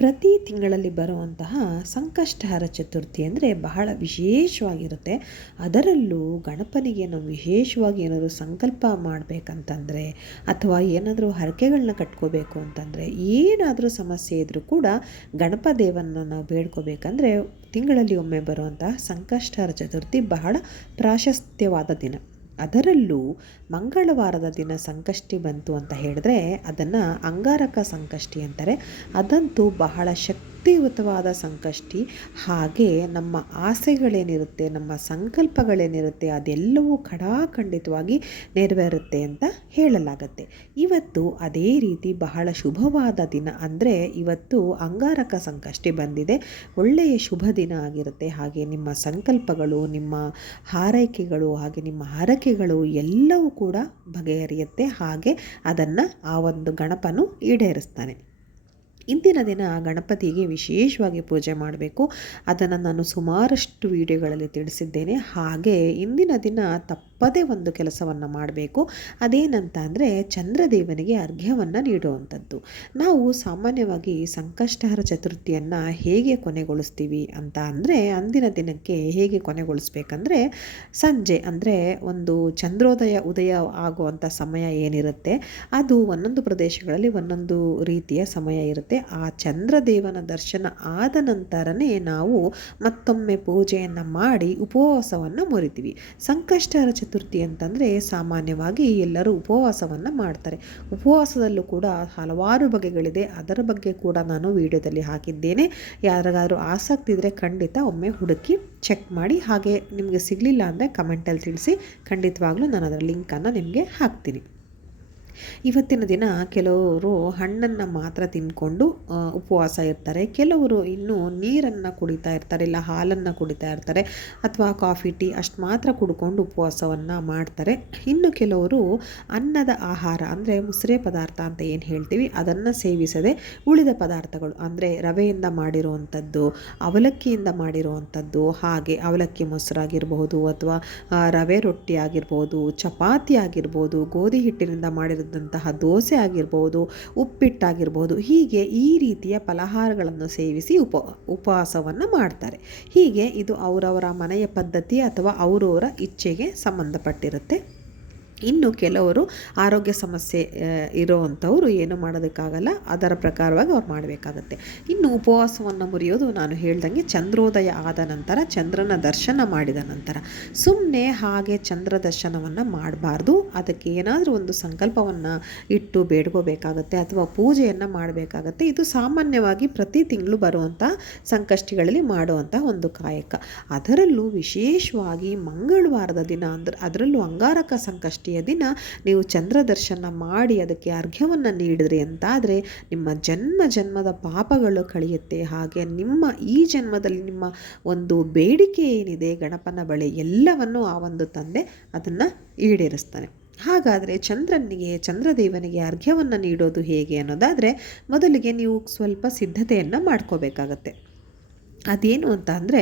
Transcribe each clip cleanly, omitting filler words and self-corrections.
ಪ್ರತಿ ತಿಂಗಳಲ್ಲಿ ಬರುವಂತಹ ಸಂಕಷ್ಟಹರ ಚತುರ್ಥಿ ಅಂದರೆ ಬಹಳ ವಿಶೇಷವಾಗಿರುತ್ತೆ. ಅದರಲ್ಲೂ ಗಣಪನಿಗೆ ನಾವು ವಿಶೇಷವಾಗಿ ಏನಾದರೂ ಸಂಕಲ್ಪ ಮಾಡಬೇಕಂತಂದರೆ ಅಥವಾ ಏನಾದರೂ ಹರಕೆಗಳನ್ನ ಕಟ್ಕೋಬೇಕು ಅಂತಂದರೆ, ಏನಾದರೂ ಸಮಸ್ಯೆ ಇದ್ದರೂ ಕೂಡ ಗಣಪ ದೇವರನ್ನ ನಾವು ಬೇಡ್ಕೋಬೇಕಂದ್ರೆ ತಿಂಗಳಲ್ಲಿ ಒಮ್ಮೆ ಬರುವಂತಹ ಸಂಕಷ್ಟಹರ ಚತುರ್ಥಿ ಬಹಳ ಪ್ರಾಶಸ್ತ್ಯವಾದ ದಿನ. ಅದರಲ್ಲೂ ಮಂಗಳವಾರದ ದಿನ ಸಂಕಷ್ಟಿ ಬಂತು ಅಂತ ಹೇಳಿದ್ರೆ ಅದನ್ನು ಅಂಗಾರಕ ಸಂಕಷ್ಟಿ ಅಂತಾರೆ. ಅದಂತೂ ಬಹಳ ಶಕ್ತಿಯುತವಾದ ಸಂಕಷ್ಟಿ. ಹಾಗೆ ನಮ್ಮ ಆಸೆಗಳೇನಿರುತ್ತೆ, ನಮ್ಮ ಸಂಕಲ್ಪಗಳೇನಿರುತ್ತೆ ಅದೆಲ್ಲವೂ ಖಡಾಖಂಡಿತವಾಗಿ ನೆರವೇರುತ್ತೆ ಅಂತ ಹೇಳಲಾಗತ್ತೆ. ಇವತ್ತು ಅದೇ ರೀತಿ ಬಹಳ ಶುಭವಾದ ದಿನ ಅಂದರೆ ಇವತ್ತು ಅಂಗಾರಕ ಸಂಕಷ್ಟಿ ಬಂದಿದೆ. ಒಳ್ಳೆಯ ಶುಭ ದಿನ ಆಗಿರುತ್ತೆ. ಹಾಗೆ ನಿಮ್ಮ ಸಂಕಲ್ಪಗಳು, ನಿಮ್ಮ ಹಾರೈಕೆಗಳು, ಹಾಗೆ ನಿಮ್ಮ ಹರಕೆಗಳು ಎಲ್ಲವೂ ಕೂಡ ಬಗೆಹರಿಯುತ್ತೆ. ಹಾಗೆ ಅದನ್ನು ಆ ಒಂದು ಗಣಪನು ಈಡೇರಿಸ್ತಾನೆ. ಇಂದಿನ ದಿನ ಗಣಪತಿಗೆ ವಿಶೇಷವಾಗಿ ಪೂಜೆ ಮಾಡಬೇಕು. ಅದನ್ನು ನಾನು ಸುಮಾರಷ್ಟು ವಿಡಿಯೋಗಳಲ್ಲಿ ತಿಳಿಸಿದ್ದೇನೆ. ಹಾಗೆ ಇಂದಿನ ದಿನ ತಪ್ಪದೇ ಒಂದು ಕೆಲಸವನ್ನು ಮಾಡಬೇಕು. ಅದೇನಂತ ಅಂದರೆ ಚಂದ್ರದೇವನಿಗೆ ಅರ್ಘ್ಯವನ್ನು ನೀಡುವಂಥದ್ದು. ನಾವು ಸಾಮಾನ್ಯವಾಗಿ ಸಂಕಷ್ಟಹರ ಚತುರ್ಥಿಯನ್ನು ಹೇಗೆ ಕೊನೆಗೊಳಿಸ್ತೀವಿ ಅಂತ ಅಂದರೆ, ಅಂದಿನ ದಿನಕ್ಕೆ ಹೇಗೆ ಕೊನೆಗೊಳಿಸ್ಬೇಕಂದ್ರೆ ಸಂಜೆ ಅಂದರೆ ಒಂದು ಉದಯ ಆಗುವಂಥ ಸಮಯ ಏನಿರುತ್ತೆ ಅದು ಒಂದೊಂದು ಪ್ರದೇಶಗಳಲ್ಲಿ ಒಂದೊಂದು ರೀತಿಯ ಸಮಯ ಇರುತ್ತೆ. ಆ ಚಂದ್ರದೇವನ ದರ್ಶನ ಆದ ನಂತರನೇ ನಾವು ಮತ್ತೊಮ್ಮೆ ಪೂಜೆಯನ್ನು ಮಾಡಿ ಉಪವಾಸವನ್ನು ಮುರಿತೀವಿ. ಸಂಕಷ್ಟಹರ ಚತುರ್ಥಿ ಅಂತಂದರೆ ಸಾಮಾನ್ಯವಾಗಿ ಎಲ್ಲರೂ ಉಪವಾಸವನ್ನು ಮಾಡ್ತಾರೆ. ಉಪವಾಸದಲ್ಲೂ ಕೂಡ ಹಲವಾರು ಬಗೆಗಳಿದೆ. ಅದರ ಬಗ್ಗೆ ಕೂಡ ನಾನು ವಿಡಿಯೋದಲ್ಲಿ ಹಾಕಿದ್ದೇನೆ. ಯಾರಿಗಾದ್ರೂ ಆಸಕ್ತಿ ಇದ್ದರೆ ಖಂಡಿತ ಒಮ್ಮೆ ಹುಡುಕಿ ಚೆಕ್ ಮಾಡಿ. ಹಾಗೆ ನಿಮಗೆ ಸಿಗಲಿಲ್ಲ ಅಂದರೆ ಕಮೆಂಟಲ್ಲಿ ತಿಳಿಸಿ, ಖಂಡಿತವಾಗ್ಲೂ ನಾನು ಅದರ ಲಿಂಕನ್ನು ನಿಮಗೆ ಹಾಕ್ತೀನಿ. ಇವತ್ತಿನ ದಿನ ಕೆಲವರು ಹಣ್ಣನ್ನು ಮಾತ್ರ ತಿಂದ್ಕೊಂಡು ಉಪವಾಸ ಇರ್ತಾರೆ. ಕೆಲವರು ಇನ್ನೂ ನೀರನ್ನು ಕುಡಿತಾ ಇರ್ತಾರೆ, ಇಲ್ಲ ಹಾಲನ್ನು ಕುಡಿತಾ ಇರ್ತಾರೆ, ಅಥವಾ ಕಾಫಿ ಟೀ ಅಷ್ಟು ಮಾತ್ರ ಕುಡ್ಕೊಂಡು ಉಪವಾಸವನ್ನು ಮಾಡ್ತಾರೆ. ಇನ್ನು ಕೆಲವರು ಅನ್ನದ ಆಹಾರ ಅಂದರೆ ಮುಸ್ರೆ ಪದಾರ್ಥ ಅಂತ ಏನು ಹೇಳ್ತೀವಿ ಅದನ್ನು ಸೇವಿಸದೆ ಉಳಿದ ಪದಾರ್ಥಗಳು ಅಂದರೆ ರವೆಯಿಂದ ಮಾಡಿರುವಂಥದ್ದು, ಅವಲಕ್ಕಿಯಿಂದ ಮಾಡಿರುವಂಥದ್ದು, ಹಾಗೆ ಅವಲಕ್ಕಿ ಮೊಸರಾಗಿರ್ಬೋದು ಅಥವಾ ರವೆ ರೊಟ್ಟಿ ಆಗಿರ್ಬೋದು, ಚಪಾತಿ ಆಗಿರ್ಬೋದು, ಗೋಧಿ ಹಿಟ್ಟಿನಿಂದ ಮಾಡಿರೋ ದೋಸೆ ಆಗಿರ್ಬೋದು, ಉಪ್ಪಿಟ್ಟಾಗಿರ್ಬೋದು, ಹೀಗೆ ಈ ರೀತಿಯ ಫಲಹಾರಗಳನ್ನು ಸೇವಿಸಿ ಉಪವಾಸವನ್ನು ಮಾಡ್ತಾರೆ. ಹೀಗೆ ಇದು ಅವರವರ ಮನೆಯ ಪದ್ಧತಿ ಅಥವಾ ಅವರವರ ಇಚ್ಛೆಗೆ ಸಂಬಂಧಪಟ್ಟಿರುತ್ತೆ. ಇನ್ನು ಕೆಲವರು ಆರೋಗ್ಯ ಸಮಸ್ಯೆ ಇರೋವಂಥವರು ಏನು ಮಾಡೋದಕ್ಕಾಗಲ್ಲ, ಅದರ ಪ್ರಕಾರವಾಗಿ ಅವ್ರು ಮಾಡಬೇಕಾಗತ್ತೆ. ಇನ್ನು ಉಪವಾಸವನ್ನು ಮುರಿಯೋದು ನಾನು ಹೇಳ್ದಂಗೆ ಚಂದ್ರೋದಯ ಆದ ನಂತರ, ಚಂದ್ರನ ದರ್ಶನ ಮಾಡಿದ ನಂತರ. ಸುಮ್ಮನೆ ಹಾಗೆ ಚಂದ್ರ ದರ್ಶನವನ್ನು ಮಾಡಬಾರ್ದು. ಅದಕ್ಕೆ ಏನಾದರೂ ಒಂದು ಸಂಕಲ್ಪವನ್ನು ಇಟ್ಟು ಬೇಡ್ಕೋಬೇಕಾಗತ್ತೆ ಅಥವಾ ಪೂಜೆಯನ್ನು ಮಾಡಬೇಕಾಗತ್ತೆ. ಇದು ಸಾಮಾನ್ಯವಾಗಿ ಪ್ರತಿ ತಿಂಗಳು ಬರುವಂಥ ಸಂಕಷ್ಟಿಗಳಲ್ಲಿ ಮಾಡುವಂಥ ಒಂದು ಕಾಯಕ. ಅದರಲ್ಲೂ ವಿಶೇಷವಾಗಿ ಮಂಗಳವಾರದ ದಿನ ಅಂದರೆ ಅದರಲ್ಲೂ ಅಂಗಾರಕ ಸಂಕಷ್ಟಿ ದಿನ ನೀವು ಚಂದ್ರ ದರ್ಶನ ಮಾಡಿ ಅದಕ್ಕೆ ಅರ್ಘ್ಯವನ್ನು ನೀಡಿದ್ರಿ ಅಂತಾದರೆ ನಿಮ್ಮ ಜನ್ಮದ ಪಾಪಗಳು ಕಳೆಯುತ್ತೆ. ಹಾಗೆ ನಿಮ್ಮ ಈ ಜನ್ಮದಲ್ಲಿ ನಿಮ್ಮ ಒಂದು ಬೇಡಿಕೆ ಏನಿದೆ ಗಣಪನ ಬಳಿ ಎಲ್ಲವನ್ನು ಆ ಒಂದು ತಂದೆ ಅದನ್ನು ಈಡೇರಿಸ್ತಾನೆ. ಹಾಗಾದರೆ ಚಂದ್ರದೇವನಿಗೆ ಅರ್ಘ್ಯವನ್ನು ನೀಡೋದು ಹೇಗೆ ಅನ್ನೋದಾದರೆ ಮೊದಲಿಗೆ ನೀವು ಸ್ವಲ್ಪ ಸಿದ್ಧತೆಯನ್ನು ಮಾಡ್ಕೋಬೇಕಾಗತ್ತೆ. ಅದೇನು ಅಂತ ಅಂದರೆ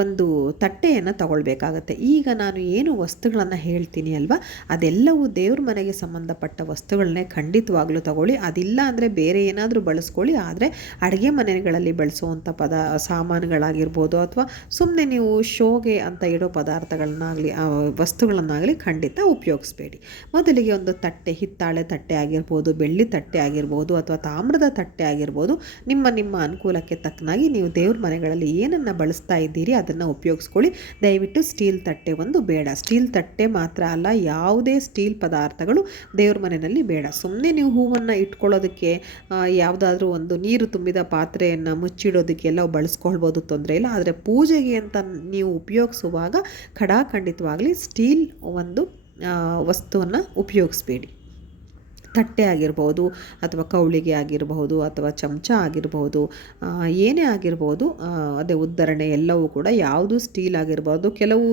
ಒಂದು ತಟ್ಟೆಯನ್ನು ತಗೊಳ್ಬೇಕಾಗತ್ತೆ. ಈಗ ನಾನು ಏನು ವಸ್ತುಗಳನ್ನು ಹೇಳ್ತೀನಿ ಅಲ್ವಾ, ಅದೆಲ್ಲವೂ ದೇವ್ರ ಮನೆಗೆ ಸಂಬಂಧಪಟ್ಟ ವಸ್ತುಗಳನ್ನೇ ಖಂಡಿತವಾಗ್ಲೂ ತಗೊಳ್ಳಿ. ಅದಿಲ್ಲ ಅಂದರೆ ಬೇರೆ ಏನಾದರೂ ಬಳಸ್ಕೊಳ್ಳಿ. ಆದರೆ ಅಡುಗೆ ಮನೆಗಳಲ್ಲಿ ಬಳಸುವಂಥ ಸಾಮಾನುಗಳಾಗಿರ್ಬೋದು ಅಥವಾ ಸುಮ್ಮನೆ ನೀವು ಶೋಗೆ ಅಂತ ಇಡೋ ಪದಾರ್ಥಗಳನ್ನಾಗಲಿ ವಸ್ತುಗಳನ್ನಾಗಲಿ ಖಂಡಿತ ಉಪಯೋಗಿಸ್ಬೇಡಿ. ಮೊದಲಿಗೆ ಒಂದು ತಟ್ಟೆ, ಹಿತ್ತಾಳೆ ತಟ್ಟೆ ಆಗಿರ್ಬೋದು, ಬೆಳ್ಳಿ ತಟ್ಟೆ ಆಗಿರ್ಬೋದು ಅಥವಾ ತಾಮ್ರದ ತಟ್ಟೆ ಆಗಿರ್ಬೋದು, ನಿಮ್ಮ ಅನುಕೂಲಕ್ಕೆ ತಕ್ಕನಾಗಿ ನೀವು ದೇವ್ರ ಮನೆಗಳಲ್ಲಿ ಏನನ್ನು ಬಳಸ್ತಾ ಇದ್ದೀರಿ ಅದನ್ನು ಉಪಯೋಗಿಸ್ಕೊಳ್ಳಿ. ದಯವಿಟ್ಟು ಸ್ಟೀಲ್ ತಟ್ಟೆ ಒಂದು ಬೇಡ. ಸ್ಟೀಲ್ ತಟ್ಟೆ ಮಾತ್ರ ಅಲ್ಲ, ಯಾವುದೇ ಸ್ಟೀಲ್ ಪದಾರ್ಥಗಳು ದೇವ್ರ ಮನೆಯಲ್ಲಿ ಬೇಡ. ಸುಮ್ಮನೆ ನೀವು ಹೂವನ್ನು ಇಟ್ಕೊಳ್ಳೋದಕ್ಕೆ ಯಾವುದಾದ್ರೂ ಒಂದು ನೀರು ತುಂಬಿದ ಪಾತ್ರೆಯನ್ನು ಮುಚ್ಚಿಡೋದಕ್ಕೆಲ್ಲ ಬಳಸ್ಕೊಳ್ಬೋದು, ತೊಂದರೆ ಇಲ್ಲ. ಆದರೆ ಪೂಜೆಗೆ ಅಂತ ನೀವು ಉಪಯೋಗಿಸುವಾಗ ಖಂಡಿತವಾಗಲಿ ಸ್ಟೀಲ್ ಒಂದು ವಸ್ತುವನ್ನು ಉಪಯೋಗಿಸ್ಬೇಡಿ. ತಟ್ಟೆ ಆಗಿರ್ಬೋದು ಅಥವಾ ಕೌಳಿಗೆ ಆಗಿರಬಹುದು ಅಥವಾ ಚಮಚ ಆಗಿರ್ಬೋದು, ಏನೇ ಆಗಿರ್ಬೋದು, ಅದೇ ಉದ್ದರಣೆ ಎಲ್ಲವೂ ಕೂಡ ಯಾವುದು ಸ್ಟೀಲ್ ಆಗಿರ್ಬೋದು. ಕೆಲವು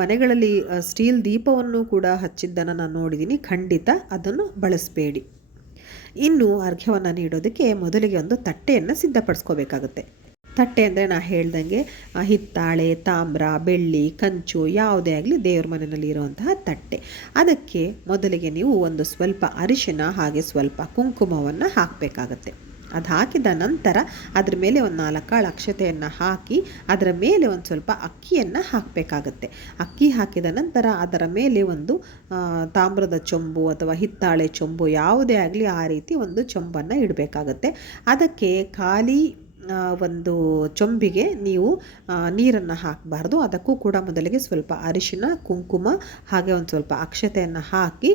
ಮನೆಗಳಲ್ಲಿ ಸ್ಟೀಲ್ ದೀಪವನ್ನು ಕೂಡ ಹಚ್ಚಿದ್ದನ್ನು ನಾನು ನೋಡಿದ್ದೀನಿ. ಖಂಡಿತ ಅದನ್ನು ಬಳಸಬೇಡಿ. ಇನ್ನು ಅರ್ಘ್ಯವನ್ನು ನೀಡೋದಕ್ಕೆ ಮೊದಲಿಗೆ ಒಂದು ತಟ್ಟೆಯನ್ನು ಸಿದ್ಧಪಡಿಸ್ಕೋಬೇಕಾಗುತ್ತೆ. ತಟ್ಟೆ ಅಂದರೆ ನಾನು ಹೇಳ್ದಂಗೆ ಹಿತ್ತಾಳೆ, ತಾಮ್ರ, ಬೆಳ್ಳಿ, ಕಂಚು ಯಾವುದೇ ಆಗಲಿ ದೇವ್ರ ಮನೆಯಲ್ಲಿ ಇರುವಂತಹ ತಟ್ಟೆ. ಅದಕ್ಕೆ ಮೊದಲಿಗೆ ನೀವು ಒಂದು ಸ್ವಲ್ಪ ಅರಿಶಿನ ಹಾಗೆ ಸ್ವಲ್ಪ ಕುಂಕುಮವನ್ನು ಹಾಕಬೇಕಾಗತ್ತೆ. ಅದು ಹಾಕಿದ ನಂತರ ಅದರ ಮೇಲೆ ಒಂದು 4 ಕಾಳು ಅಕ್ಷತೆಯನ್ನು ಹಾಕಿ ಅದರ ಮೇಲೆ ಒಂದು ಸ್ವಲ್ಪ ಅಕ್ಕಿಯನ್ನು ಹಾಕಬೇಕಾಗತ್ತೆ. ಅಕ್ಕಿ ಹಾಕಿದ ನಂತರ ಅದರ ಮೇಲೆ ಒಂದು ತಾಮ್ರದ ಚೊಂಬು ಅಥವಾ ಹಿತ್ತಾಳೆ ಚೊಂಬು ಯಾವುದೇ ಆಗಲಿ ಆ ರೀತಿ ಒಂದು ಚೊಂಬನ್ನು ಇಡಬೇಕಾಗತ್ತೆ. ಅದಕ್ಕೆ ಖಾಲಿ ಒಂದು ಚೊಂಬಿಗೆ ನೀವು ನೀರನ್ನು ಹಾಕಬಾರ್ದು. ಅದಕ್ಕೂ ಕೂಡ ಮೊದಲಿಗೆ ಸ್ವಲ್ಪ ಅರಿಶಿನ, ಕುಂಕುಮ ಹಾಗೆ ಒಂದು ಸ್ವಲ್ಪ ಅಕ್ಷತೆಯನ್ನು ಹಾಕಿ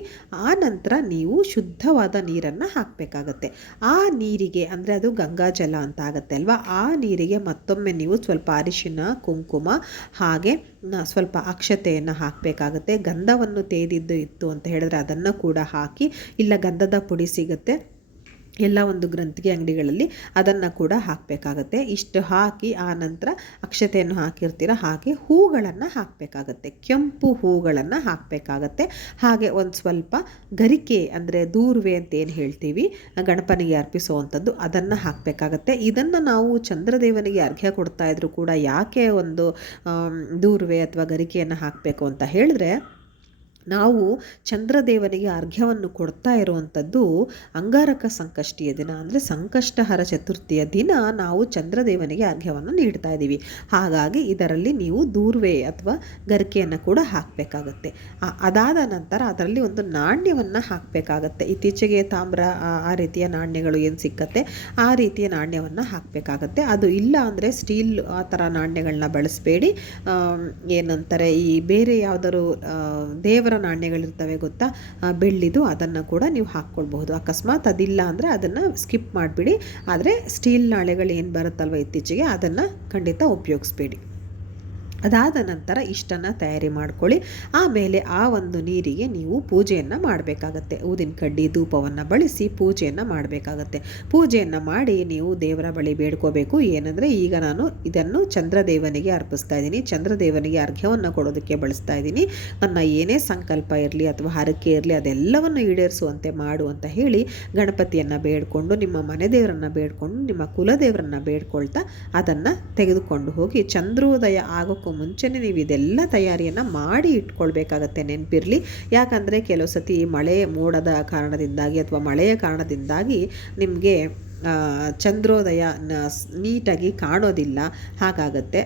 ಆ ನಂತರ ನೀವು ಶುದ್ಧವಾದ ನೀರನ್ನು ಹಾಕಬೇಕಾಗತ್ತೆ. ಆ ನೀರಿಗೆ ಅಂದರೆ ಅದು ಗಂಗಾಜಲ ಅಂತ ಆಗುತ್ತೆ ಅಲ್ವಾ, ಆ ನೀರಿಗೆ ಮತ್ತೊಮ್ಮೆ ನೀವು ಸ್ವಲ್ಪ ಅರಿಶಿನ, ಕುಂಕುಮ ಹಾಗೆ ಸ್ವಲ್ಪ ಅಕ್ಷತೆಯನ್ನು ಹಾಕಬೇಕಾಗತ್ತೆ. ಗಂಧವನ್ನು ತೇದಿದ್ದು ಇತ್ತು ಅಂತ ಹೇಳಿದ್ರೆ ಅದನ್ನು ಕೂಡ ಹಾಕಿ, ಇಲ್ಲ ಗಂಧದ ಪುಡಿ ಸಿಗುತ್ತೆ ಎಲ್ಲ ಒಂದು ಗ್ರಂಥಿಗೆ ಅಂಗಡಿಗಳಲ್ಲಿ, ಅದನ್ನು ಕೂಡ ಹಾಕಬೇಕಾಗತ್ತೆ. ಇಷ್ಟು ಹಾಕಿ ಆ ನಂತರ ಅಕ್ಷತೆಯನ್ನು ಹಾಕಿರ್ತೀರ, ಹಾಗೆ ಹೂಗಳನ್ನು ಹಾಕಬೇಕಾಗತ್ತೆ. ಕೆಂಪು ಹೂಗಳನ್ನು ಹಾಕಬೇಕಾಗತ್ತೆ. ಹಾಗೆ ಒಂದು ಸ್ವಲ್ಪ ಗರಿಕೆ ಅಂದರೆ ದೂರ್ವೆ ಅಂತ ಏನು ಹೇಳ್ತೀವಿ ಗಣಪನಿಗೆ ಅರ್ಪಿಸುವಂಥದ್ದು, ಅದನ್ನು ಹಾಕಬೇಕಾಗತ್ತೆ. ಇದನ್ನು ನಾವು ಚಂದ್ರದೇವನಿಗೆ ಅರ್ಘ್ಯ ಕೊಡ್ತಾ ಇದ್ರು ಕೂಡ ಯಾಕೆ ಒಂದು ದೂರ್ವೆ ಅಥವಾ ಗರಿಕೆಯನ್ನು ಹಾಕಬೇಕು ಅಂತ ಹೇಳಿದ್ರೆ, ನಾವು ಚಂದ್ರದೇವನಿಗೆ ಅರ್ಘ್ಯವನ್ನು ಕೊಡ್ತಾ ಇರುವಂಥದ್ದು ಅಂಗಾರಕ ಸಂಕಷ್ಟಿಯ ದಿನ, ಅಂದರೆ ಸಂಕಷ್ಟಹರ ಚತುರ್ಥಿಯ ದಿನ ನಾವು ಚಂದ್ರದೇವನಿಗೆ ಅರ್ಘ್ಯವನ್ನು ನೀಡ್ತಾ ಇದ್ದೀವಿ. ಹಾಗಾಗಿ ಇದರಲ್ಲಿ ನೀವು ದೂರ್ವೆ ಅಥವಾ ಗರಿಕೆಯನ್ನು ಕೂಡ ಹಾಕಬೇಕಾಗತ್ತೆ. ಅದಾದ ನಂತರ ಅದರಲ್ಲಿ ಒಂದು ನಾಣ್ಯವನ್ನು ಹಾಕಬೇಕಾಗತ್ತೆ. ಇತ್ತೀಚೆಗೆ ತಾಮ್ರ ಆ ರೀತಿಯ ನಾಣ್ಯಗಳು ಏನು ಸಿಕ್ಕತ್ತೆ ಆ ರೀತಿಯ ನಾಣ್ಯವನ್ನು ಹಾಕಬೇಕಾಗತ್ತೆ. ಅದು ಇಲ್ಲ ಅಂದರೆ ಸ್ಟೀಲ್ ಆ ಥರ ನಾಣ್ಯಗಳನ್ನ ಬಳಸಬೇಡಿ. ಏನಂತಾರೆ, ಈ ಬೇರೆ ಯಾವುದಾದ್ರು ದೇವರ ನಾಣ್ಯಗಳಿರ್ತವೆ ಗೊತ್ತಾ, ಬೆಳ್ಳಿದು, ಅದನ್ನು ಕೂಡ ನೀವು ಹಾಕ್ಕೊಳ್ಬಹುದು. ಅಕಸ್ಮಾತ್ ಅದಿಲ್ಲ ಅಂದರೆ ಅದನ್ನು ಸ್ಕಿಪ್ ಮಾಡಿಬಿಡಿ. ಆದರೆ ಸ್ಟೀಲ್ ನಾಣ್ಯಗಳು ಏನು ಬರುತ್ತಲ್ವ ಇತ್ತೀಚೆಗೆ, ಅದನ್ನು ಖಂಡಿತ ಉಪಯೋಗಿಸ್ಬೇಡಿ. ಅದಾದ ನಂತರ ಇಷ್ಟನ್ನು ತಯಾರಿ ಮಾಡ್ಕೊಳ್ಳಿ. ಆಮೇಲೆ ಆ ಒಂದು ನೀರಿಗೆ ನೀವು ಪೂಜೆಯನ್ನು ಮಾಡಬೇಕಾಗತ್ತೆ. ಊದಿನ ಕಡ್ಡಿ ಧೂಪವನ್ನು ಬಳಸಿ ಪೂಜೆಯನ್ನು ಮಾಡಬೇಕಾಗತ್ತೆ. ಪೂಜೆಯನ್ನು ಮಾಡಿ ನೀವು ದೇವರ ಬಳಿ ಬೇಡ್ಕೋಬೇಕು. ಏನಂದರೆ, ಈಗ ನಾನು ಇದನ್ನು ಚಂದ್ರದೇವನಿಗೆ ಅರ್ಪಿಸ್ತಾ ಇದ್ದೀನಿ, ಚಂದ್ರದೇವನಿಗೆ ಅರ್ಘ್ಯವನ್ನು ಕೊಡೋದಕ್ಕೆ ಬಳಸ್ತಾ ಇದ್ದೀನಿ, ನನ್ನ ಏನೇ ಸಂಕಲ್ಪ ಇರಲಿ ಅಥವಾ ಹರಕೆ ಇರಲಿ ಅದೆಲ್ಲವನ್ನು ಈಡೇರಿಸುವಂತೆ ಮಾಡು ಅಂತ ಹೇಳಿ ಗಣಪತಿಯನ್ನು ಬೇಡಿಕೊಂಡು, ನಿಮ್ಮ ಮನೆ ದೇವರನ್ನು ಬೇಡಿಕೊಂಡು, ನಿಮ್ಮ ಕುಲದೇವರನ್ನು ಬೇಡ್ಕೊಳ್ತಾ ಅದನ್ನು ತೆಗೆದುಕೊಂಡು ಹೋಗಿ ಚಂದ್ರೋದಯ ಆಗೋಕ್ಕೂ ಮುಂಚೆನೇ ನೀವು ಇದೆಲ್ಲ ತಯಾರಿಯನ್ನು ಮಾಡಿ ಇಟ್ಕೊಳ್ಬೇಕಾಗತ್ತೆ. ನೆನಪಿರಲಿ, ಯಾಕಂದರೆ ಕೆಲವು ಸತಿ ಮಳೆ ಮೋಡದ ಕಾರಣದಿಂದಾಗಿ ಅಥವಾ ಮಳೆಯ ಕಾರಣದಿಂದಾಗಿ ನಿಮಗೆ ಚಂದ್ರೋದಯ ನೀಟಾಗಿ ಕಾಣೋದಿಲ್ಲ. ಹಾಗಾಗತ್ತೆ.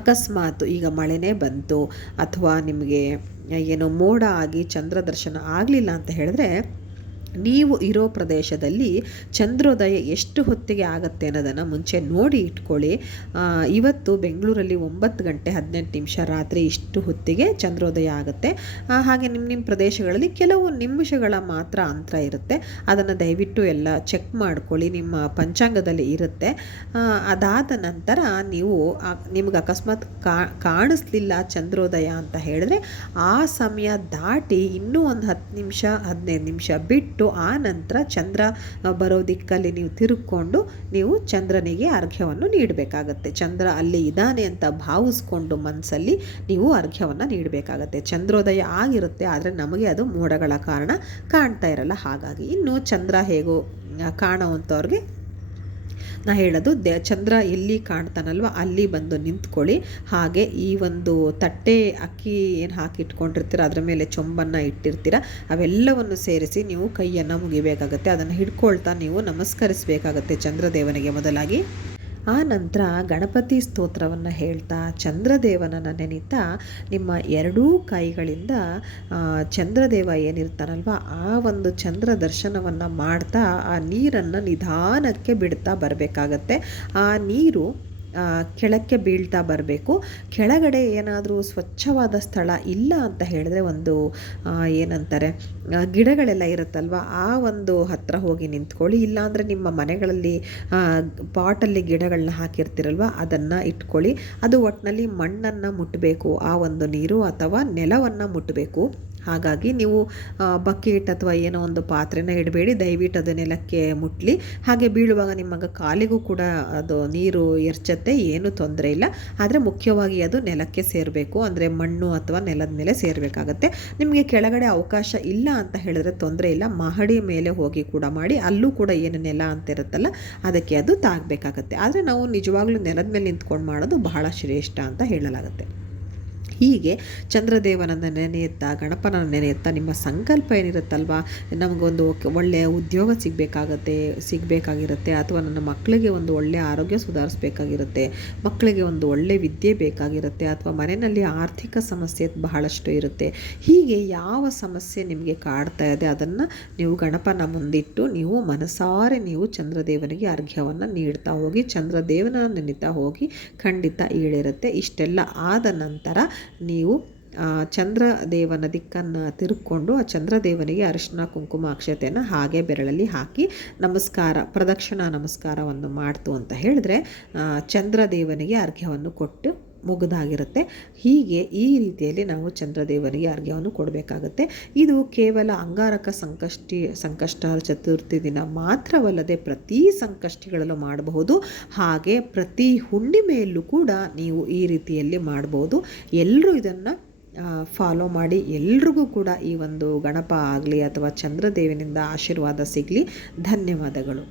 ಅಕಸ್ಮಾತ್ ಈಗ ಮಳೆನೇ ಬಂತು ಅಥವಾ ನಿಮಗೆ ಏನೋ ಮೋಡ ಆಗಿ ಚಂದ್ರ ದರ್ಶನ ಆಗಲಿಲ್ಲ ಅಂತ ಹೇಳಿದ್ರೆ, ನೀವು ಇರೋ ಪ್ರದೇಶದಲ್ಲಿ ಚಂದ್ರೋದಯ ಎಷ್ಟು ಹೊತ್ತಿಗೆ ಆಗುತ್ತೆ ಅನ್ನೋದನ್ನು ಮುಂಚೆ ನೋಡಿ ಇಟ್ಕೊಳ್ಳಿ. ಇವತ್ತು ಬೆಂಗಳೂರಲ್ಲಿ 9 ಗಂಟೆ 18 ನಿಮಿಷ ರಾತ್ರಿ ಇಷ್ಟು ಹೊತ್ತಿಗೆ ಚಂದ್ರೋದಯ ಆಗುತ್ತೆ. ಹಾಗೆ ನಿಮ್ಮ ಪ್ರದೇಶಗಳಲ್ಲಿ ಕೆಲವು ನಿಮಿಷಗಳ ಮಾತ್ರ ಅಂತರ ಇರುತ್ತೆ. ಅದನ್ನು ದಯವಿಟ್ಟು ಎಲ್ಲ ಚೆಕ್ ಮಾಡ್ಕೊಳ್ಳಿ, ನಿಮ್ಮ ಪಂಚಾಂಗದಲ್ಲಿ ಇರುತ್ತೆ. ಅದಾದ ನಂತರ ನೀವು ನಿಮ್ಗೆ ಅಕಸ್ಮಾತ್ ಕಾಣಿಸ್ಲಿಲ್ಲ ಚಂದ್ರೋದಯ ಅಂತ ಹೇಳಿದ್ರೆ, ಆ ಸಮಯ ದಾಟಿ ಇನ್ನೂ ಒಂದು 10 ನಿಮಿಷ 15 ನಿಮಿಷ ಬಿಟ್ಟು ಆ ನಂತರ ಚಂದ್ರ ಬರೋ ದಿಕ್ಕಲ್ಲಿ ನೀವು ತಿರುಗಿಕೊಂಡು ನೀವು ಚಂದ್ರನಿಗೆ ಅರ್ಘ್ಯವನ್ನು ನೀಡಬೇಕಾಗತ್ತೆ. ಚಂದ್ರ ಅಲ್ಲಿ ಇದ್ದಾನೆ ಅಂತ ಭಾವಿಸ್ಕೊಂಡು ಮನಸ್ಸಲ್ಲಿ ನೀವು ಅರ್ಘ್ಯವನ್ನು ನೀಡಬೇಕಾಗತ್ತೆ. ಚಂದ್ರೋದಯ ಆಗಿರುತ್ತೆ, ಆದರೆ ನಮಗೆ ಅದು ಮೋಡಗಳ ಕಾರಣ ಕಾಣ್ತಾ ಇರಲ್ಲ. ಹಾಗಾಗಿ ಇನ್ನು ಚಂದ್ರ ಹೇಗೋ ಕಾಣೋವಂಥವ್ರಿಗೆ ನಾ ಹೇಳೋದು, ಚಂದ್ರ ಎಲ್ಲಿ ಕಾಣ್ತಾನಲ್ವ ಅಲ್ಲಿ ಬಂದು ನಿಂತ್ಕೊಳ್ಳಿ. ಹಾಗೆ ಈ ಒಂದು ತಟ್ಟೆ ಅಕ್ಕಿ ಏನು ಹಾಕಿಟ್ಕೊಂಡಿರ್ತೀರ ಅದರ ಮೇಲೆ ಚೊಂಬನ್ನು ಇಟ್ಟಿರ್ತೀರ, ಅವೆಲ್ಲವನ್ನು ಸೇರಿಸಿ ನೀವು ಕೈಯನ್ನು ಮುಗಿಬೇಕಾಗತ್ತೆ. ಅದನ್ನು ಹಿಡ್ಕೊಳ್ತಾ ನೀವು ನಮಸ್ಕರಿಸಬೇಕಾಗತ್ತೆ ಚಂದ್ರದೇವನಿಗೆ ಮೊದಲಾಗಿ. ಆ ನಂತರ ಗಣಪತಿ ಸ್ತೋತ್ರವನ್ನು ಹೇಳ್ತಾ ಚಂದ್ರದೇವನನ್ನು ನೆನೀತಾ ನಿಮ್ಮ ಎರಡೂ ಕೈಗಳಿಂದ ಚಂದ್ರದೇವ ಏನಿರ್ತಾನಲ್ವ ಆ ಒಂದು ಚಂದ್ರ ದರ್ಶನವನ್ನು ಮಾಡ್ತಾ ಆ ನೀರನ್ನು ನಿಧಾನಕ್ಕೆ ಬಿಡ್ತಾ ಬರಬೇಕಾಗತ್ತೆ. ಆ ನೀರು ಕೆಳಕ್ಕೆ ಬೀಳ್ತಾ ಬರಬೇಕು. ಕೆಳಗಡೆ ಏನಾದರೂ ಸ್ವಚ್ಛವಾದ ಸ್ಥಳ ಇಲ್ಲ ಅಂತ ಹೇಳಿದ್ರೆ, ಒಂದು ಏನಂತಾರೆ ಗಿಡಗಳೆಲ್ಲ ಇರುತ್ತಲ್ವ ಆ ಒಂದು ಹತ್ತಿರ ಹೋಗಿ ನಿಂತ್ಕೊಳ್ಳಿ. ಇಲ್ಲಾಂದರೆ ನಿಮ್ಮ ಮನೆಗಳಲ್ಲಿ ಪಾಟಲ್ಲಿ ಗಿಡಗಳನ್ನ ಹಾಕಿರ್ತೀರಲ್ವ ಅದನ್ನು ಇಟ್ಕೊಳ್ಳಿ. ಅದು ಒಟ್ಟಿನಲ್ಲಿ ಮಣ್ಣನ್ನು ಮುಟ್ಟಬೇಕು, ಆ ಒಂದು ನೀರು ಅಥವಾ ನೆಲವನ್ನು ಮುಟ್ಟಬೇಕು. ಹಾಗಾಗಿ ನೀವು ಬಕೆಟ್ ಅಥವಾ ಏನೋ ಒಂದು ಪಾತ್ರೆನ ಇಡಬೇಡಿ, ದಯವಿಟ್ಟು ಅದು ನೆಲಕ್ಕೆ ಮುಟ್ಟಲಿ. ಹಾಗೆ ಬೀಳುವಾಗ ನಿಮ್ಮ ಕಾಲಿಗೂ ಕೂಡ ಅದು ನೀರು ಎರಚತ್ತೆ, ಏನೂ ತೊಂದರೆ ಇಲ್ಲ. ಆದರೆ ಮುಖ್ಯವಾಗಿ ಅದು ನೆಲಕ್ಕೆ ಸೇರಬೇಕು, ಅಂದರೆ ಮಣ್ಣು ಅಥವಾ ನೆಲದ ಮೇಲೆ ಸೇರಬೇಕಾಗತ್ತೆ. ನಿಮಗೆ ಕೆಳಗಡೆ ಅವಕಾಶ ಇಲ್ಲ ಅಂತ ಹೇಳಿದ್ರೆ ತೊಂದರೆ ಇಲ್ಲ, ಮಹಡಿ ಮೇಲೆ ಹೋಗಿ ಕೂಡ ಮಾಡಿ, ಅಲ್ಲೂ ಕೂಡ ಏನು ನೆಲ ಅಂತ ಇರುತ್ತಲ್ಲ ಅದಕ್ಕೆ ಅದು ತಾಗಬೇಕಾಗತ್ತೆ. ಆದರೆ ನಾವು ನಿಜವಾಗ್ಲೂ ನೆಲದ ಮೇಲೆ ನಿಂತ್ಕೊಂಡು ಮಾಡೋದು ಬಹಳ ಶ್ರೇಷ್ಠ ಅಂತ ಹೇಳಲಾಗುತ್ತೆ. ಹೀಗೆ ಚಂದ್ರದೇವನನ್ನು ನೆನೆಯುತ್ತಾ, ಗಣಪನನ್ನು ನೆನೆಯುತ್ತಾ ನಿಮ್ಮ ಸಂಕಲ್ಪ ಏನಿರುತ್ತಲ್ವ, ನಮಗೊಂದು ಒಳ್ಳೆಯ ಉದ್ಯೋಗ ಸಿಗಬೇಕಾಗಿರುತ್ತೆ, ಅಥವಾ ನನ್ನ ಮಕ್ಕಳಿಗೆ ಒಂದು ಒಳ್ಳೆಯ ಆರೋಗ್ಯ ಸುಧಾರಿಸಬೇಕಾಗಿರುತ್ತೆ, ಮಕ್ಕಳಿಗೆ ಒಂದು ಒಳ್ಳೆಯ ವಿದ್ಯೆ ಬೇಕಾಗಿರುತ್ತೆ, ಅಥವಾ ಮನೆಯಲ್ಲಿ ಆರ್ಥಿಕ ಸಮಸ್ಯೆ ಬಹಳಷ್ಟು ಇರುತ್ತೆ. ಹೀಗೆ ಯಾವ ಸಮಸ್ಯೆ ನಿಮಗೆ ಕಾಡ್ತಾ ಇದೆ ಅದನ್ನು ನೀವು ಗಣಪನ ಮುಂದಿಟ್ಟು ನೀವು ಮನಸಾರೆ ನೀವು ಚಂದ್ರದೇವನಿಗೆ ಅರ್ಘ್ಯವನ್ನು ನೀಡ್ತಾ ಹೋಗಿ, ಚಂದ್ರದೇವನ ನೆನೆತಾ ಹೋಗಿ, ಖಂಡಿತ ಈಡೇರುತ್ತೆ. ಇಷ್ಟೆಲ್ಲ ಆದ ನಂತರ ನೀವು ಚಂದ್ರದೇವನ ದಿಕ್ಕನ್ನು ತಿರುಗಿಕೊಂಡು ಆ ಚಂದ್ರದೇವನಿಗೆ ಅರಿಶಿನ ಕುಂಕುಮ ಅಕ್ಷತೆಯನ್ನು ಹಾಗೆ ಬೆರಳಲ್ಲಿ ಹಾಕಿ ಪ್ರದಕ್ಷಿಣಾ ನಮಸ್ಕಾರವನ್ನು ಮಾಡ್ತು ಅಂತ ಹೇಳಿದ್ರೆ ಚಂದ್ರದೇವನಿಗೆ ಅರ್ಘ್ಯವನ್ನು ಕೊಟ್ಟು ಮುಗಿದಾಗಿರುತ್ತೆ. ಹೀಗೆ ಈ ರೀತಿಯಲ್ಲಿ ನಾವು ಚಂದ್ರದೇವನಿಗೆ ಅರ್ಘ್ಯವನ್ನು ಕೊಡಬೇಕಾಗುತ್ತೆ. ಇದು ಕೇವಲ ಅಂಗಾರಕ ಸಂಕಷ್ಟಹರ ಚತುರ್ಥಿ ದಿನ ಮಾತ್ರವಲ್ಲದೆ ಪ್ರತಿ ಸಂಕಷ್ಟಿಗಳಲ್ಲೂ ಮಾಡಬಹುದು. ಹಾಗೆ ಪ್ರತಿ ಹುಣ್ಣಿಮೆಯಲ್ಲೂ ಕೂಡ ನೀವು ಈ ರೀತಿಯಲ್ಲಿ ಮಾಡಬಹುದು. ಎಲ್ಲರೂ ಇದನ್ನು ಫಾಲೋ ಮಾಡಿ ಎಲ್ರಿಗೂ ಕೂಡ ಈ ಒಂದು ಗಣಪ ಆಗಲಿ ಅಥವಾ ಚಂದ್ರದೇವನಿಂದ ಆಶೀರ್ವಾದ ಸಿಗಲಿ. ಧನ್ಯವಾದಗಳು.